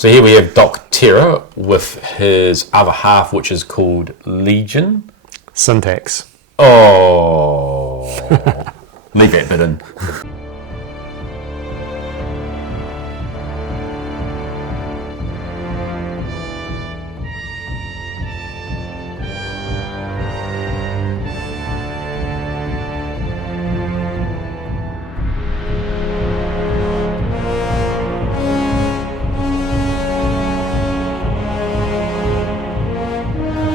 So here we have Doc Terror with his other half, which is called Legion. Syntax. Oh, leave that bit in.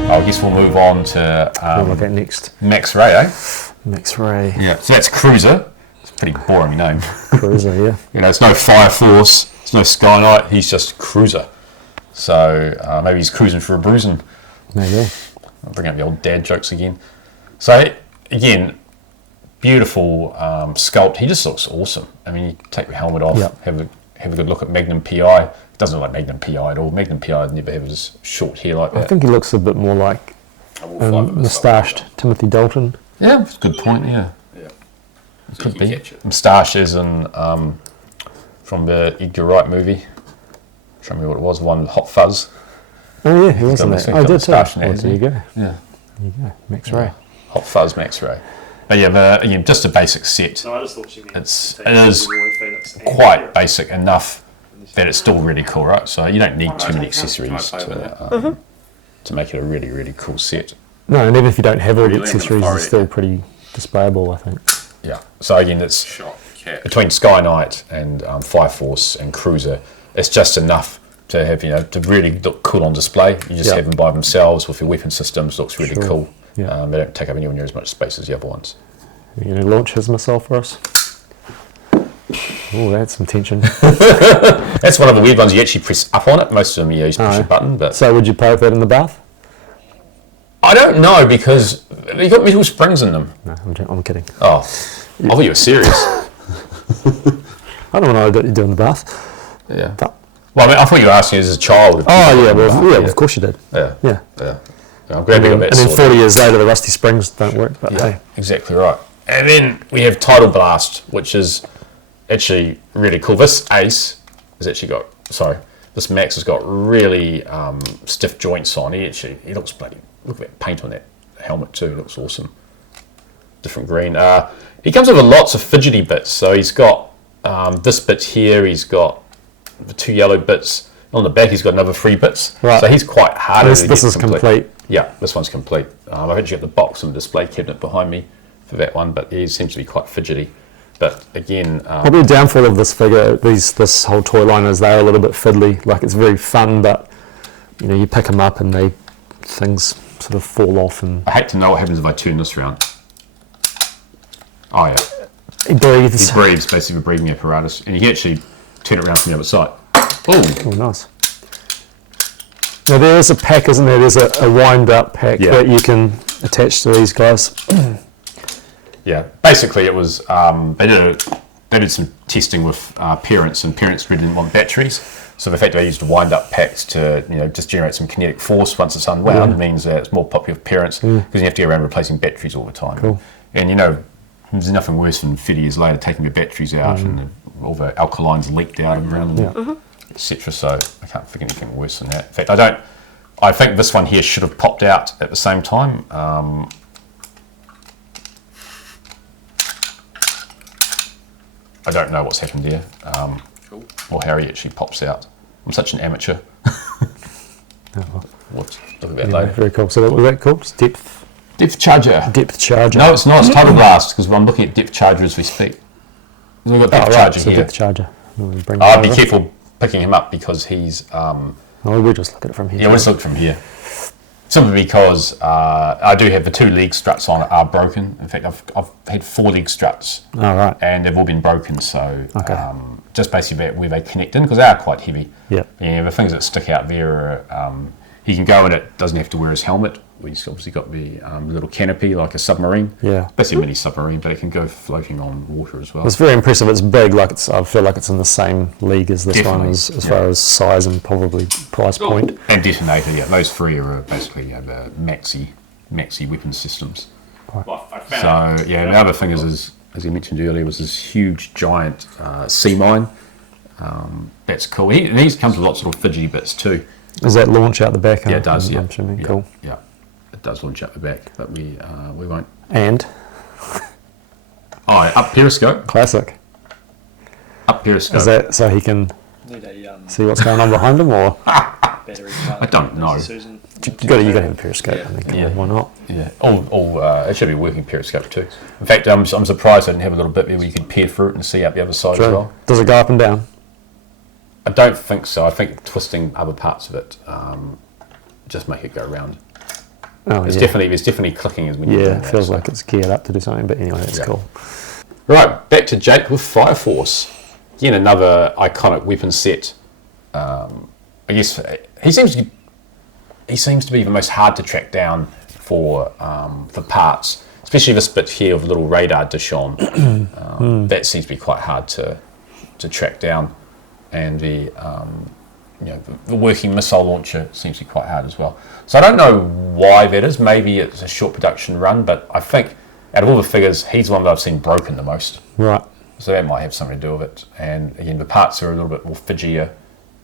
I guess we'll move on to We'll look at next. Max Ray, eh? Max Ray. Yeah. So that's Cruiser. It's a pretty boring name. Cruiser, yeah. You know, it's no Fire Force, it's no Sky Knight, he's just Cruiser. So maybe he's cruising for a bruising. Maybe. I'll bring up the old dad jokes again. So again, beautiful sculpt. He just looks awesome. I mean, you take the helmet off, have a good look at Magnum PI. Doesn't look like Magnum PI at all. Magnum PI would never have his short hair like that. I think he looks a bit more like moustached Timothy Dalton. Yeah, that's a good point, yeah. So could be. Moustache is in, from the Edgar Wright movie. Show me what it was, one Hot Fuzz. Oh yeah, he was in that. I did too. There you go. Yeah. There you go. Max Ray. Hot Fuzz Max Ray. But yeah, again, just a basic set. No, I just thought she meant it is quite basic enough that it's still really cool, right? So you don't need too many accessories to make it a really, really cool set. No, and even if you don't have all the accessories, it's still pretty displayable, I think. Yeah. So again, it's between Sky Knight and Fire Force and Cruiser, it's just enough to have, to really look cool on display. You just have them by themselves with your weapon systems, looks really cool. Yeah. They don't take up anywhere near as much space as the other ones. Are you going to launch his missile for us? Oh, that's some tension. That's one of the weird ones. You actually press up on it. Most of them, you just push a button. But so would you play with that in the bath? I don't know, because you've got metal springs in them. No, I'm kidding. Oh, I thought you were serious. I don't know what you do in the bath. Yeah. Well, I mean, I thought you were asking as a child. Of course you did. Yeah. I'm glad we got that. And then 40 years later, the rusty springs don't work. But hey, exactly right. And then we have Tidal Blast, which is actually really cool. This Ace has actually got, this Max has got really stiff joints on. He looks bloody, look at that paint on that helmet too, it looks awesome. Different green. He comes with lots of fidgety bits. So he's got this bit here, he's got the 2 yellow bits. On the back he's got another 3 bits. Right. So he's quite hard to get This is complete. Yeah, this one's complete. I've actually got the box and the display cabinet behind me for that one, but he's essentially quite fidgety. But again, probably the downfall of this figure, this whole toy line, is they're a little bit fiddly. Like, it's very fun, but you pick them up and things sort of fall off. And I hate to know what happens if I turn this around. Oh yeah, he breathes. He breathes, basically a breathing apparatus, and you can actually turn it around from the other side. Oh, nice. Now there is a pack, isn't there? There's a wind-up pack that you can attach to these guys. Yeah, basically it was they did some testing with parents, and parents really didn't want batteries. So the fact that they used wind-up packs to just generate some kinetic force once it's unwound means that it's more popular with parents, because you have to go around replacing batteries all the time. Cool. And there's nothing worse than 50 years later taking the batteries out and all the alkalines leaked out around them, etc. So I can't think of anything worse than that. In fact, I think this one here should have popped out at the same time. I don't know what's happened there, or how he actually pops out. I'm such an amateur. Whoops, look at that later. Very cool. So what was that called? Depth charger. Depth charger. No, it's not. It's Tidal Blast, because I'm looking at depth charger as we speak. We've got depth charger here. Depth charger. Be careful picking him up, because he's... we'll just look at it from here. Yeah, we'll just look from here. Simply because I do have the 2 leg struts on it are broken. In fact, I've had 4 leg struts, and they've all been broken. So just basically where they connect in, because they are quite heavy. Yeah. And the things that stick out there are he can go in it, doesn't have to wear his helmet. He's obviously got the little canopy like a submarine. Yeah. Basically a mini submarine, but it can go floating on water as well. It's very impressive. It's big. I feel like it's in the same league as this one as far as size and probably price point. And Detonator, those 3 are basically the maxi weapon systems. Well, the other thing is, as you mentioned earlier, was this huge giant sea mine. That's cool. These comes with lots of little fidgety bits too. Does that launch out the back? Yeah, it does. I'm Yeah, assuming. yeah, Cool. Yeah, it does launch out the back, but we won't. And Up periscope. classic. Up periscope. Is that so he can Need a see what's going on behind him, or battery. I don't know. Susan. you got to have a periscope? Yeah. I think. Yeah. Why not? Yeah. It should be working periscope too. In fact, I'm surprised I didn't have a little bit there where you could peer through it and see out the other side as True. well. Does it go up and down? I don't think so. I think twisting other parts of it just make it go round. Oh, There's yeah. definitely clicking as when you're Yeah, doing it that, feels so. like it's geared up to do something. But anyway, that's Yeah. cool. Right, back to Jake with Fire Force. Again, another iconic weapon set. I guess he seems to be the most hard to track down for parts, especially this bit here of little radar dish on. That seems to be quite hard to track down, and the working missile launcher seems to be quite hard as well. So I don't know why that is. Maybe it's a short production run, but I think out of all the figures, he's the one that I've seen broken the most. Right. So that might have something to do with it. And again, the parts are a little bit more fidgetier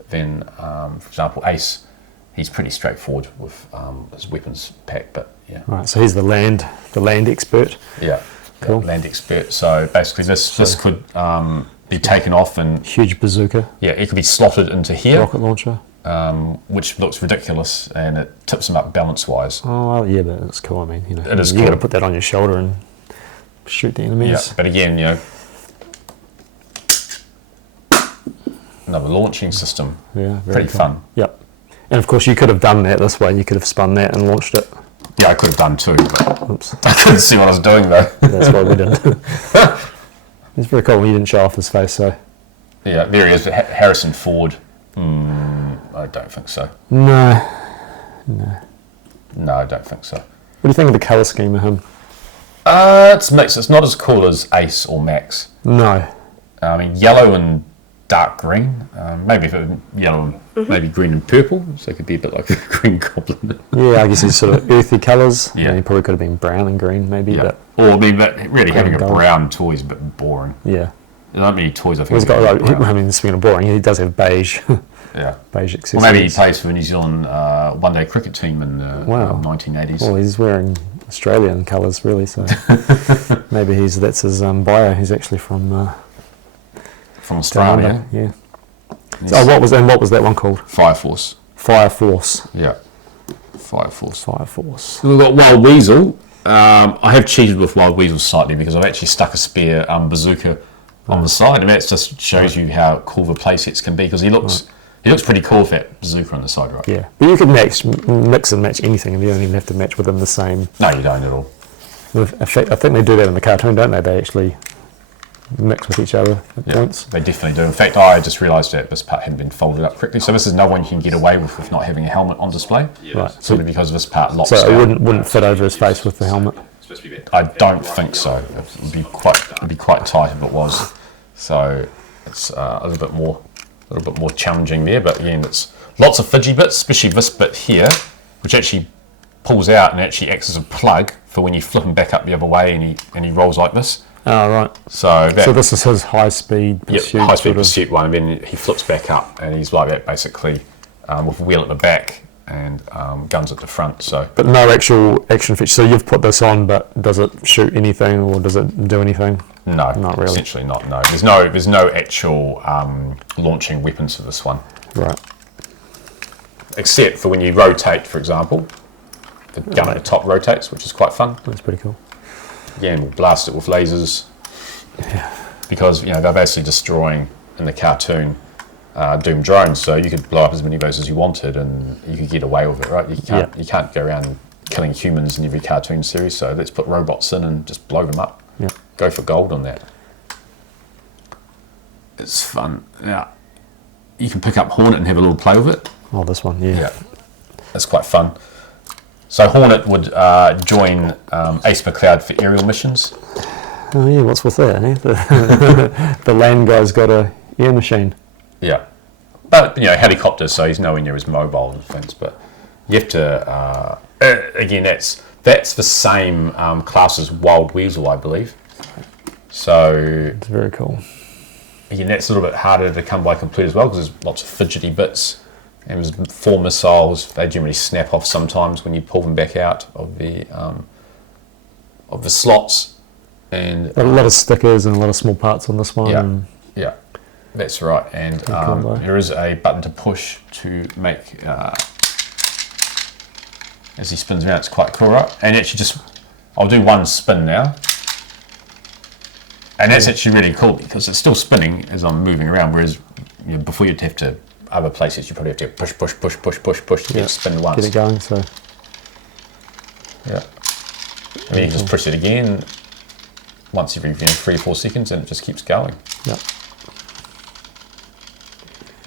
than, for example, Ace. He's pretty straightforward with his weapons pack, but yeah. Right. So he's the land expert. Yeah, Cool. land expert. So basically, this could be taken off and Huge bazooka. yeah, it could be slotted into here, Rocket launcher. which looks ridiculous, and it tips him up balance-wise. Oh well, yeah, but it's cool. I mean, It is you got to cool. put that on your shoulder and shoot the enemies. Yeah, but again, another launching system. Yeah, very Pretty cool. fun. Yep. And of course, you could have done that this way. You could have spun that and launched it. Yeah, I could have done too, but Oops, I couldn't see what I was doing though. that's why we didn't. It's very cool. He didn't show off his face, so Yeah, there he is. Harrison Ford. I don't think so. no. No, I don't think so. What do you think of the colour scheme of him? It's mixed. It's not as cool as Ace or Max. No. I mean, yellow and dark green. Maybe if it was yellow and maybe green and purple, so it could be a bit like a Green Goblin. Yeah, I guess he's sort of earthy colours. Yeah. He probably could have been brown and green, maybe. Yeah. But Or I mean, but really having a gold. brown toy is a bit boring. yeah. There aren't many toys I think. Well, he's got that like, brown. I mean, speaking of boring, he does have beige, Yeah. beige Or accessories. maybe he plays for the New Zealand one-day cricket team in the Wow. 1980s. Well, he's wearing Australian colours, really. So maybe that's his bio. He's actually from From down Australia. under. Yeah. He's So, what was that one called? Fire Force. Fire Force. Yeah. Fire Force. Fire Force. We've got Wild Weasel. I have cheated with Wild Weasel slightly because I've actually stuck a spare bazooka on the side, and that just shows you how cool the playsets can be because he looks pretty cool with that bazooka on the side, right? Yeah, but you could mix and match anything, and you don't even have to match within the same. No, you don't at all. In fact, I think they do that in the cartoon, don't they? They actually mix with each other at Yeah, points. they definitely do. In fact, I just realised that this part hadn't been folded up correctly, so this is another one you can get away with not having a helmet on display. Yeah. Right. Simply because this part locks So it down. wouldn't fit over his face with the helmet. Supposed to be a bit. I don't think so. It would be quite tight if it was. So it's a little bit more challenging there. But again, it's lots of fidgy bits, especially this bit here, which actually pulls out and actually acts as a plug for when you flip him back up the other way and he rolls like this. Oh, right. So that So this is his high-speed pursuit. high speed sort of- pursuit one, and then he flips back up and he's like that basically, with a wheel at the back and guns at the front. So But no actual action feature. So you've put this on, but does it shoot anything or does it do anything? no, Not really. essentially not. No, there's no actual launching weapons for this one, Right. except for when you rotate, for example. The gun at the top rotates, which is quite fun. That's pretty cool. Again, we'll blast it with lasers because they're basically destroying in the cartoon Doom drones. So you could blow up as many of those as you wanted, and you could get away with it, right? You can't go around killing humans in every cartoon series. So let's put robots in and just blow them up. Yeah. Go for gold on that. It's fun. Yeah. You can pick up Hornet and have a little play with it. Oh, this one, yeah. Yeah, that's quite fun. So Hornet would join Ace McCloud for aerial missions. Oh, yeah, what's with that, eh? The land guy's got a air machine. Yeah, but helicopters, so he's nowhere near as mobile and things. But you have to again, that's the same class as Wild Weasel, I believe. So It's very cool. again, that's a little bit harder to come by complete as well because there's lots of fidgety bits. And there's 4 missiles. They generally snap off sometimes when you pull them back out of the slots. And A lot of stickers and a lot of small parts on this one. Yeah. and- yeah, that's right. And combo. there is a button to push to make, as he spins around, it's quite cool, right? And actually I'll do one spin now. And that's actually really cool because it's still spinning as I'm moving around, whereas before you'd have to, other places you probably have to push to get it spin once. Get it going. So Yeah. And then you just push it again once every 3 or 4 seconds and it just keeps going. yeah.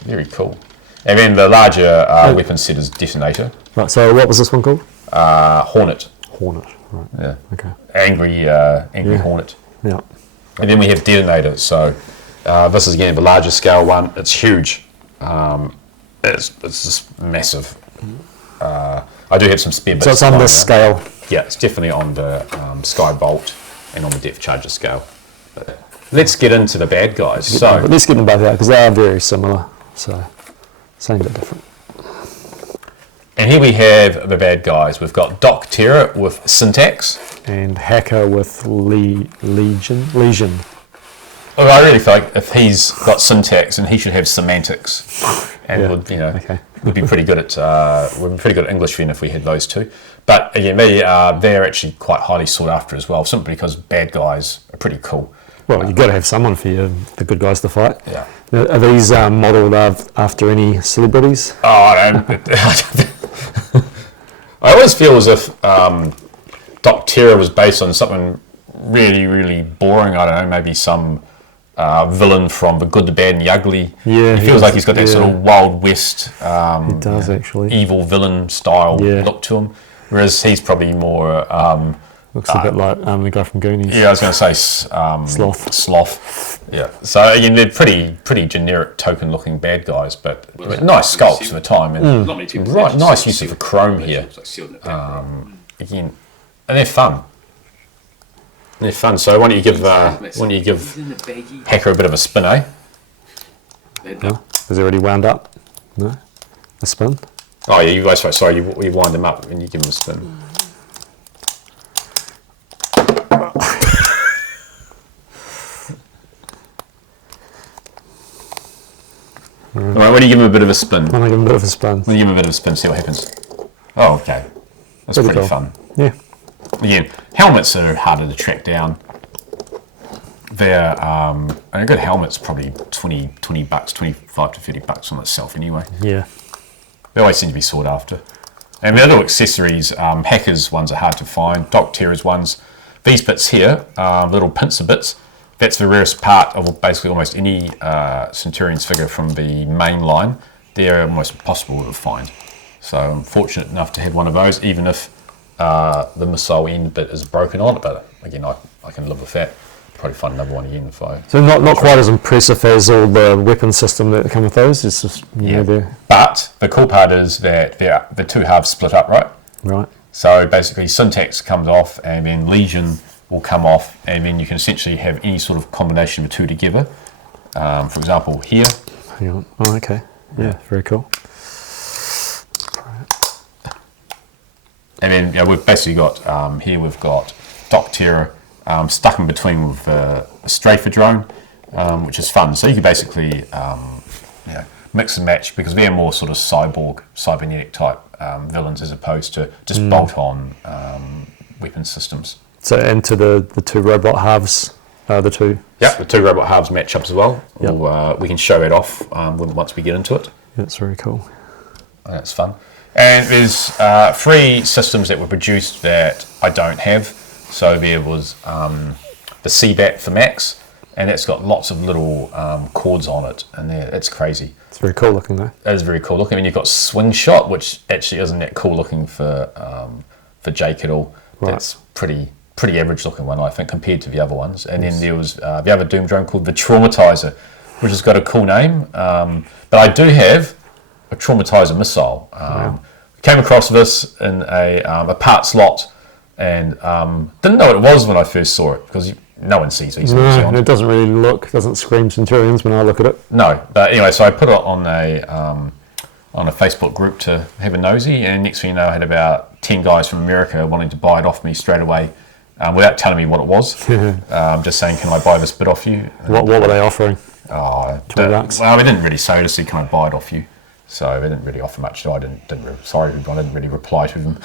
Very cool. And then the larger weapon set is Detonator. Right. So what was this one called? Hornet. Hornet. Right. Yeah. Okay. Angry Yeah. Hornet. Yeah. And then we have Detonator. So this is again the larger scale one. It's huge. It's just massive. I do have some spare bits. So it's on this scale. Yeah, it's definitely on the Sky Bolt and on the Depth Charger scale. But let's get into the bad guys. So But let's get them both out because they are very similar. So same but different. and here we have the bad guys. We've got Doc Terror with Syntax. And Hacker with Legion. Oh, I really feel like if he's got syntax, and he should have semantics, and Yeah, would okay. would be pretty good at English then if we had those two. But again, they're actually quite highly sought after as well, simply because bad guys are pretty cool. Well, you've got to have someone for the good guys to fight. Yeah. Are these modelled after any celebrities? Oh, I don't. I always feel as if Doc Terror was based on something really, really boring. I don't know, maybe some villain from The Good, the Bad, and the Ugly. Yeah, he feels like he's got that sort of Wild West, He does actually. evil villain style Yeah. look to him. Whereas he's probably more. Looks a bit like the guy from Goonies. Yeah, I was going to say Sloth. Yeah. So again, they're pretty generic, token-looking bad guys, but nice sculpts for the time, and Not many people. right, nice use of chrome here. Again, and they're fun. They're fun. So why don't you give Hacker a bit of a spin, eh? No? Is it already wound up? No? A spin? Oh yeah, you guys. Sorry, you wind them up and you give them a spin. All right, why don't you give him a bit of a spin? Why not give him a bit of a spin? We'll give him a bit of a spin, see what happens. Oh, okay. That's pretty cool. fun. Yeah. Again, helmets are harder to track down. They're, and a good helmet's probably $20, 25 to $30 on itself anyway. Yeah. They always seem to be sought after. And the other accessories, Hackers ones are hard to find, Doc Terror's ones. These bits here, little pincer bits, that's the rarest part of basically almost any Centurions figure from the main line. They're almost impossible to find. So I'm fortunate enough to have one of those, even if the missile end bit is broken on it. But again, I can live with that. Probably find another one again if I... So not quite as impressive as all the weapon system that come with those. It's just, you know, they're... But the cool part is that the two halves split up, right? Right. So basically Syntax comes off and then Legion will come off, and then you can essentially have any sort of combination of the two together. For example, here. Hang on. Oh, okay. Yeah, very cool. And then we've basically got, here we've got Doc Terror stuck in between with a Strafer drone, which is fun. So you can basically mix and match, because they're more sort of cybernetic type villains as opposed to just bolt-on weapon systems. So into the two robot halves, the two. Yeah, the two robot halves match up as well. Yep. We can show that off once we get into it. That's very cool. That's fun. And there's 3 systems that were produced that I don't have. So there was the CBAT for Max, and that's got lots of little cords on it, and it's crazy. It's very cool looking though. That is very cool looking. And you've got Swing Shot, which actually isn't that cool looking for Jake at all. Right. That's pretty average looking one, I think, compared to the other ones. And then there was the other Doom drone called the Traumatizer, which has got a cool name. But I do have a Traumatizer missile. Came across this in a part slot, and didn't know what it was when I first saw it, because no one sees these. No, obviously, and it doesn't scream Centurions when I look at it. No, but anyway, so I put it on a Facebook group to have a nosy, and next thing you know, I had about 10 guys from America wanting to buy it off me straight away, without telling me what it was. Just saying, can I buy this bit off you? What were they offering? $20. Well, we didn't really say to see, can I buy it off you? So they didn't really offer much. So I didn't really reply to them.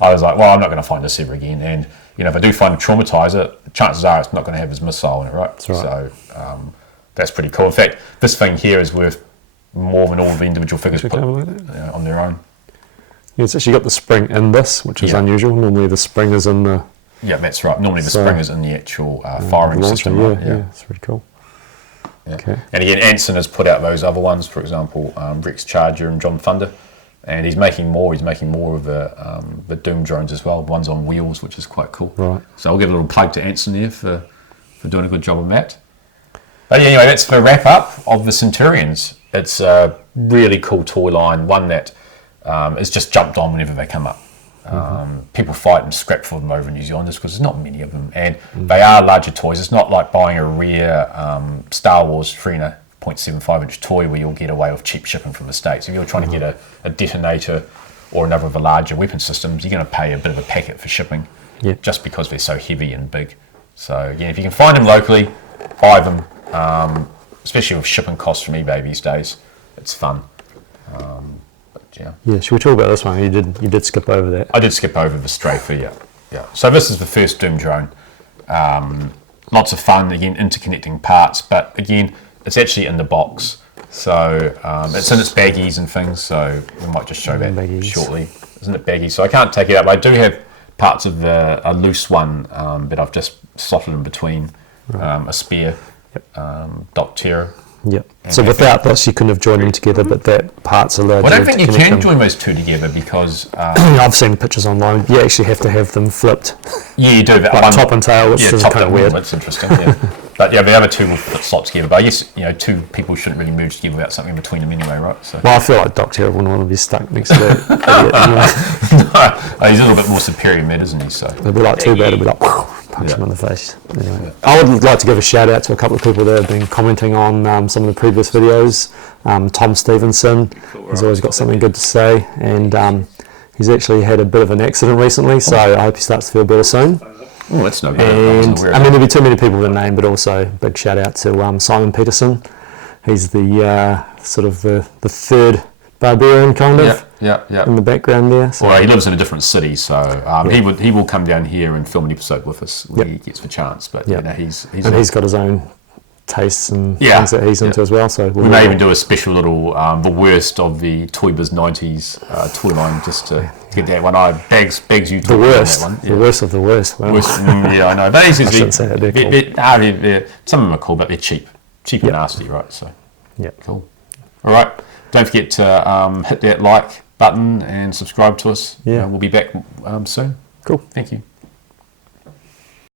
I was like, well, I'm not going to find this ever again. And if I do find a traumatizer, chances are it's not going to have his missile in it, right? That's right. So that's pretty cool. In fact, this thing here is worth more than all the individual figures put on their own. Yeah, it's actually got the spring in this, which is unusual. Normally the spring is in the... Yeah, that's right. Normally the spring is in the actual firing system. Yeah, right? yeah, it's really cool. Yeah. Okay. And again, Anson has put out those other ones, for example, Rex Charger and John Thunder, and he's making more. He's making more of the Doom drones as well. One's on wheels, which is quite cool. Right. So I'll give a little plug to Anson there for doing a good job on that. But yeah, anyway, that's the wrap up of the Centurions. It's a really cool toy line, one that is just jumped on whenever they come up. People fight and scrap for them over in New Zealand just because there's not many of them, and they are larger toys. It's not like buying a rare Star Wars 3.75 inch toy where you'll get away with cheap shipping from the States. If you're trying to get a detonator or another of the larger weapon systems, you're going to pay a bit of a packet for shipping, just because they're so heavy and big. So yeah, if you can find them locally, buy them, especially with shipping costs from eBay these days. It's fun. Yeah, should we talk about this one? You did skip over that. I did skip over the Strafer, yeah. So this is the first Doom drone. Lots of fun, again, interconnecting parts, but again, it's actually in the box. So it's in its baggies and things, so we might just show that baggies shortly. Isn't it baggy? So I can't take it out, but I do have parts of a loose one that I've just slotted in between a spare Detonator. Yep. So without this, you couldn't have joined them together, but that part's allowed. Well, I don't think you can join those two together because I've seen pictures online. You actually have to have them flipped. Yeah, you do that. Like top and tail, which is kind of weird. That's interesting. Yeah. But yeah, the other two will slot together. But I guess two people shouldn't really merge together without something in between them anyway, right? So. Well, I feel like Detonator wouldn't want to be stuck next to that. No, he's a little bit more superior mid, isn't he? So it'd be like too bad. It'd be like punch him in the face. Anyway, I would like to give a shout out to a couple of people that have been commenting on some of the previous videos. Tom Stevenson has always got something good to say, and he's actually had a bit of an accident recently, so I hope he starts to feel better soon. Oh, that's no good. And I mean, there'll be too many people with a name, but also big shout out to Simon Peterson. He's the sort of the third barbarian kind of in the background there. So. Well, he lives in a different city, so he will come down here and film an episode with us when he gets the chance. But he's got his own tastes and things that he's into as well. So we may even do a special little the worst of the Toy Biz 90s toy line just to get that one. Bags you the worst, that one. The worst of the worst. Wow. Yeah, I know. But it's I say that, some of them are cool, but they're cheap and nasty, right? So cool. All right. Don't forget to hit that like button and subscribe to us. Yeah. We'll be back soon. Cool. Thank you.